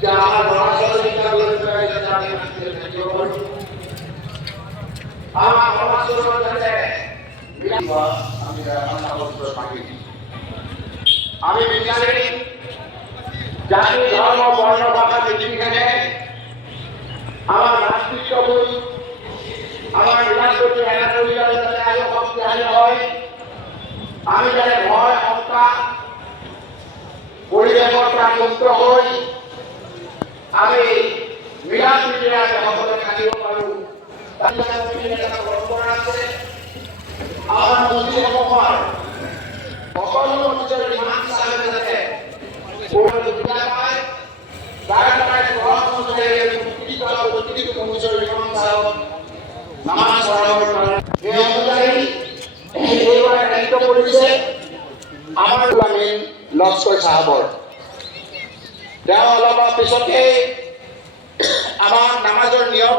যে আমাৰ ল'ৰা ছোৱালীবিলাকৰ যাতে আমি থাকিব পাৰোঁ আমার সমাজের যাতে আমি আমি বিচারি জাতি ধর্ম বর্ণ ভাষা নির্বিশেষে আমার রাষ্ট্রীয়বোধ আমার রাষ্ট্রীয় এলাকাগুলি যাতে আরো শক্তিশালী হয় আমি যাতে ভয় শঙ্কা পৰিবেশৰ পৰা মুক্ত হৈ আমি মিলা প্ৰীতিৰে সকলোৱে থাকিব পাৰোঁ আমার মন্দির অপমান সকল মন্দিরের ইমাম সাহেব যাতে সুবিধা পায় তারা তারা গ্রহণ অনুযায়ী প্রতিটি মন্দিরের ইমাম সাহেব নামাজ পড়ানোর এই অনুযায়ী এইবাৰ দায়িত্ব কৰিছে আমাৰ আমিন লস্কৰ সাহেবৰ তেওঁ অলপ পিছতে আমাৰ নামাজৰ নিয়ম